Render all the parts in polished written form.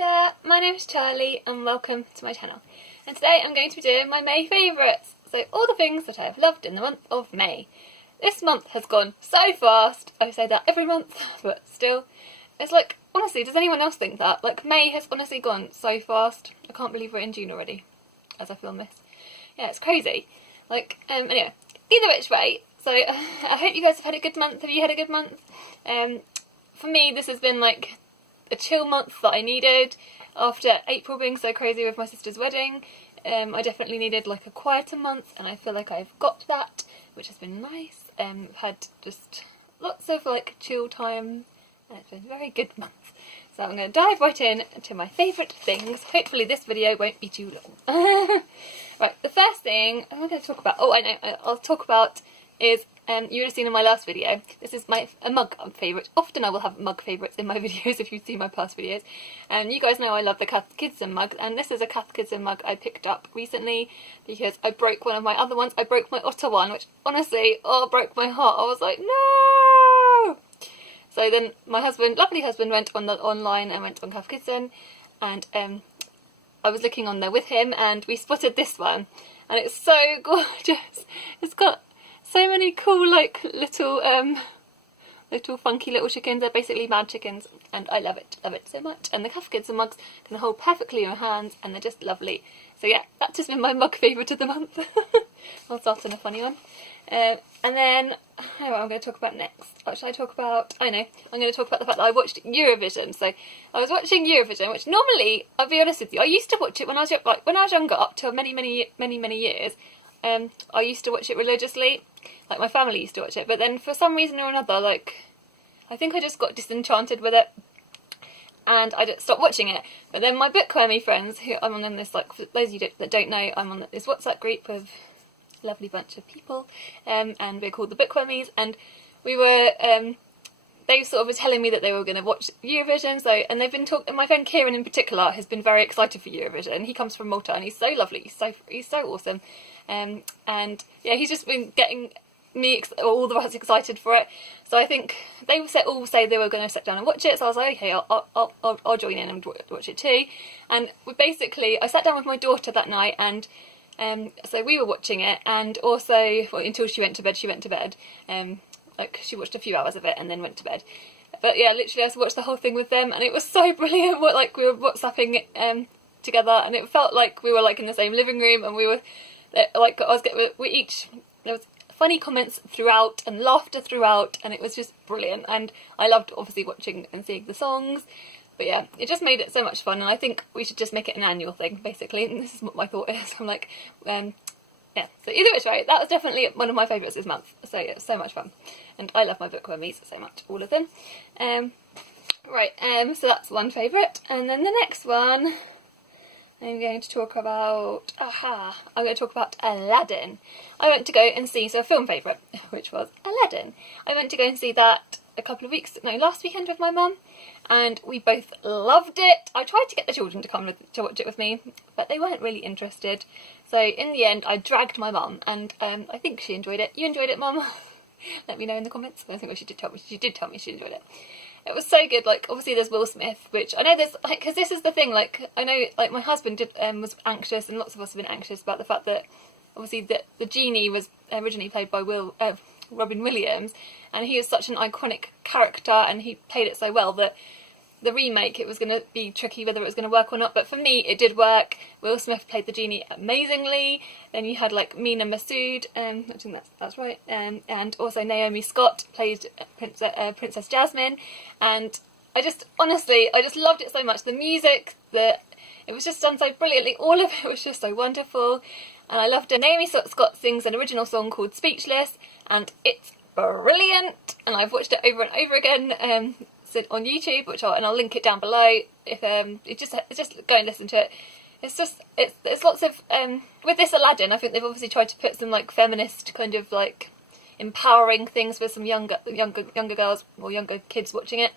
Hiya, my name is Charlie and welcome to my channel. And today I'm going to be doing my May favourites. So all the things that I have loved in the month of May. This month has gone so fast. I say that every month, but still. It's like, honestly, does anyone else think that? Like, May has honestly gone so fast. I can't believe we're in June already, as I film this. Yeah, it's crazy. Like, anyway, either which way. So I hope you guys have had a good month. Have you had a good month? For me, this has been like a chill month that I needed after April being so crazy with my sister's wedding. I definitely needed like a quieter month, and I feel like I've got that, which has been nice. I've had just lots of like chill time, and it's been a very good month. So I'm going to dive right in to my favourite things. Hopefully this video won't be too long. Right, the first thing I'm going to talk about, I'll talk about is, you would have seen in my last video, this is a mug favourite. Often I will have mug favourites in my videos if you've seen my past videos. And you guys know I love the Cath Kidston mug, and this is a Cath Kidston mug I picked up recently because I broke one of my other ones. I broke my Otter one, which honestly, broke my heart. I was like, no! So then my husband, lovely husband, went online and went on Cath Kidston, and I was looking on there with him, and we spotted this one, and it's so gorgeous. It's got so many cool, like, little funky little chickens. They're basically mad chickens, and I love it so much. And the Cath Kidston mugs can hold perfectly in your hands, and they're just lovely. So yeah, that's just been my mug favourite of the month. I'll start on a funny one. And then, I don't know what I'm going to talk about next. What should I talk about? I know, I'm going to talk about the fact that I watched Eurovision. So I was watching Eurovision, which normally, I'll be honest with you, I used to watch it when I was younger, up till many years. I used to watch it religiously. Like, my family used to watch it, but then for some reason or another, like, I think I just got disenchanted with it, and I just stopped watching it. But then my bookwormy friends, who I'm on this, like, for those of you that don't know, I'm on this WhatsApp group with a lovely bunch of people, and we're called the Bookwormies, and we were, they sort of were telling me that they were going to watch Eurovision, so, and they've been talking, my friend Kieran in particular has been very excited for Eurovision. He comes from Malta, and he's so lovely, he's so awesome, and yeah, he's just been getting me all of us excited for it. So I think they all say they were going to sit down and watch it, so I was like, okay, I'll join in and watch it too. And I sat down with my daughter that night, and so we were watching it, and also, well, until she went to bed, like, she watched a few hours of it and then went to bed. But yeah, literally I just watched the whole thing with them, and it was so brilliant. Like, we were WhatsApping together, and it felt like we were like in the same living room, and we were like, there was funny comments throughout and laughter throughout, and it was just brilliant. And I loved obviously watching and seeing the songs, but yeah, it just made it so much fun, and I think we should just make it an annual thing, basically. And this is what my thought is. I'm like, yeah, so either which way, that was definitely one of my favourites this month. So yeah, it's so much fun, and I love my bookwormies so much, all of them. Right, so that's one favourite, and then the next one I'm going to talk about, I'm going to talk about Aladdin. I went to go and see, so a film favourite, which was Aladdin. I went to go and see that last weekend with my mum, and we both loved it. I tried to get the children to come to watch it with me, but they weren't really interested. So in the end, I dragged my mum, and I think she enjoyed it. You enjoyed it, Mum? Let me know in the comments. I think she did tell me she enjoyed it. It was so good. Like, obviously there's Will Smith, which I know there's, like, because this is the thing, like, I know, like, my husband was anxious, and lots of us have been anxious about the fact that obviously the genie was originally played by Robin Williams, and he is such an iconic character, and he played it so well that the remake, it was going to be tricky whether it was going to work or not. But for me, it did work. Will Smith played the genie amazingly. Then you had like Mina Masood, I think that's right, and also Naomi Scott played Princess Jasmine, and I just loved it so much. The music, it was just done so brilliantly. All of it was just so wonderful, and I loved it. Naomi Scott sings an original song called Speechless, and it's brilliant, and I've watched it over and over again on YouTube, and I'll link it down below. If just go and listen to it. It's lots of with this Aladdin, I think they've obviously tried to put some like feminist kind of like empowering things for some younger girls or younger kids watching it,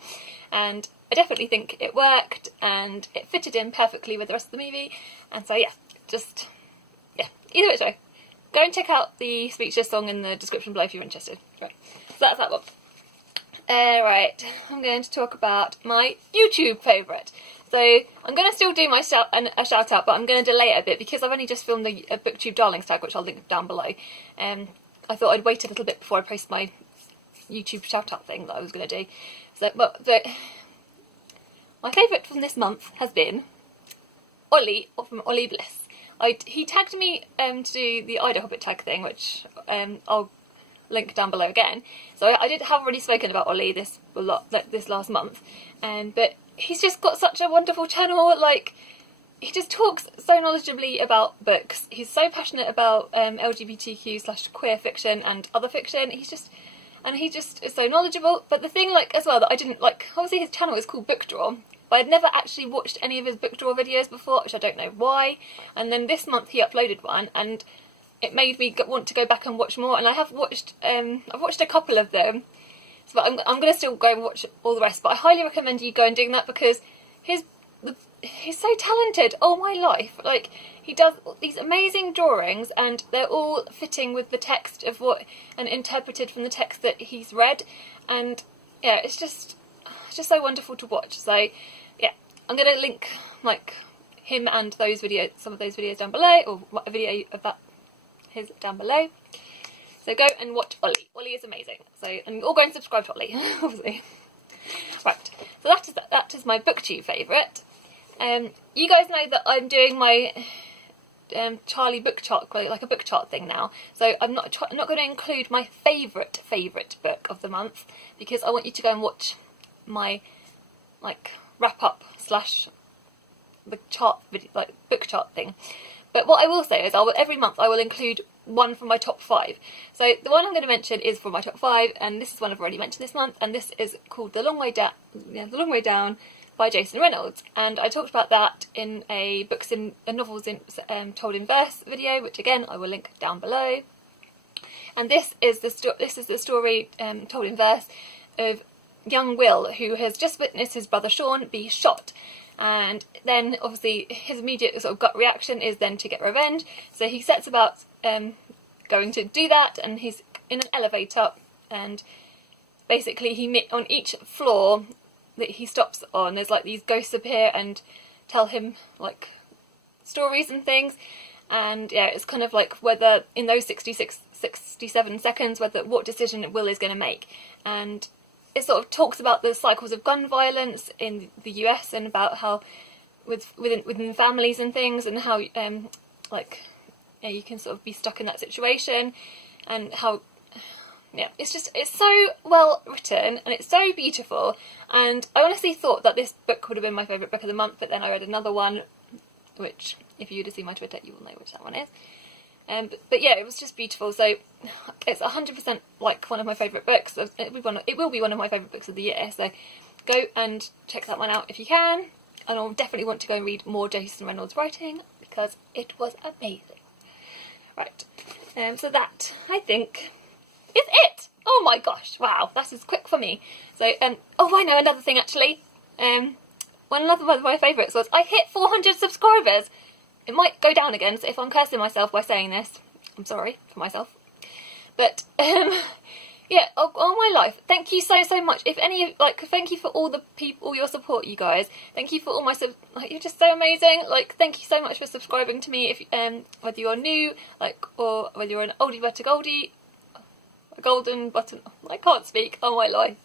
and I definitely think it worked, and it fitted in perfectly with the rest of the movie. And so yeah, either which way, go and check out the Speechless song in the description below if you're interested. Right, so that's that one. Right, I'm going to talk about my YouTube favourite. So I'm going to still do my a shout out, but I'm going to delay it a bit because I've only just filmed the BookTube Darlings tag, which I'll link down below. I thought I'd wait a little bit before I post my YouTube shout out thing that I was going to do. So my favourite from this month has been Ollie from Ollie Bliss. He tagged me to do the Ida Hobbit tag thing, which I'll link down below again. So I have already spoken about Ollie this last month, but he's just got such a wonderful channel. Like, he just talks so knowledgeably about books. He's so passionate about LGBTQ/queer fiction and other fiction. He just is so knowledgeable. But the thing, like, as well, that I didn't like, obviously his channel is called Book Draw, but I'd never actually watched any of his Book Draw videos before, which I don't know why. And then this month he uploaded one, and it made me want to go back and watch more. And I've watched a couple of them, so I'm going to still go and watch all the rest. But I highly recommend you go and doing that because he's so talented. Oh my life! Like, he does these amazing drawings, and they're all fitting with the text of what and interpreted from the text that he's read. And yeah, it's just so wonderful to watch. So yeah, I'm going to link like him and those videos, some of those videos down below, or a video of that his down below. So go and watch Ollie. Ollie is amazing. So, and all go and subscribe to Ollie, obviously. Right. So that is my BookTube favourite. You guys know that I'm doing my Charlie book chart, like a book chart thing now. So I'm not going to include my favourite book of the month because I want you to go and watch my like wrap up / the chart video, like book chart thing. But what I will say is every month I will include one from my top 5. So the one I'm going to mention is from my top 5, and this is one I've already mentioned this month, and this is called The Long Way Down by Jason Reynolds. And I talked about that in a novels told in verse video, which again I will link down below. And this is the story told in verse of young Will, who has just witnessed his brother Sean be shot. And then obviously his immediate sort of gut reaction is then to get revenge. So he sets about going to do that, and he's in an elevator, and basically on each floor that he stops on, there's like these ghosts appear and tell him like stories and things. And yeah, it's kind of like whether in those 67 seconds, what decision Will is going to make. And it sort of talks about the cycles of gun violence in the US and about how within families and things, and how you can sort of be stuck in that situation, and how it's so well written and it's so beautiful. And I honestly thought that this book would have been my favourite book of the month, but then I read another one, which if you would have seen my Twitter you will know which that one is. But yeah, it was just beautiful. So it's 100% like one of my favourite books. It will be one of my favourite books of the year. So go and check that one out if you can. And I'll definitely want to go and read more Jason Reynolds writing because it was amazing. Right. So that, I think, is it. Oh my gosh! Wow, that is quick for me. So oh, I know another thing actually. One of my favourites was I hit 400 subscribers. It might go down again, so if I'm cursing myself by saying this, I'm sorry for myself. But, yeah, all my life, thank you so much. If any, thank you for all your support, you guys. Thank you for all my, you're just so amazing. Thank you so much for subscribing to me, if whether you're new, or whether you're an oldie but a goldie, a golden button, I can't speak, all my life.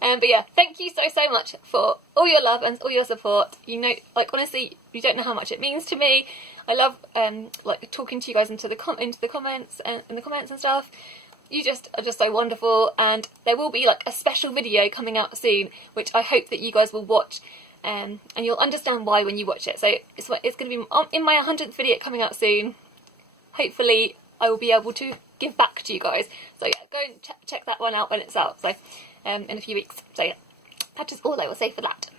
But yeah, thank you so much for all your love and all your support. You know, honestly, you don't know how much it means to me. I love talking to you guys into the comments and stuff. You just are just so wonderful, and there will be a special video coming out soon, which I hope that you guys will watch, and you'll understand why when you watch it. So it's going to be in my 100th video coming out soon. Hopefully, I will be able to give back to you guys. So yeah, go and check that one out when it's out. So. In a few weeks. So yeah, that is all I will say for that.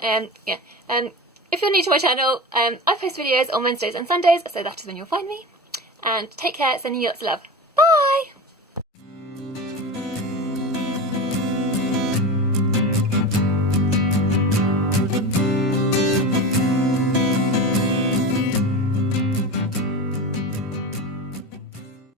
If you're new to my channel, I post videos on Wednesdays and Sundays, so that is when you'll find me. And take care, sending you lots of love.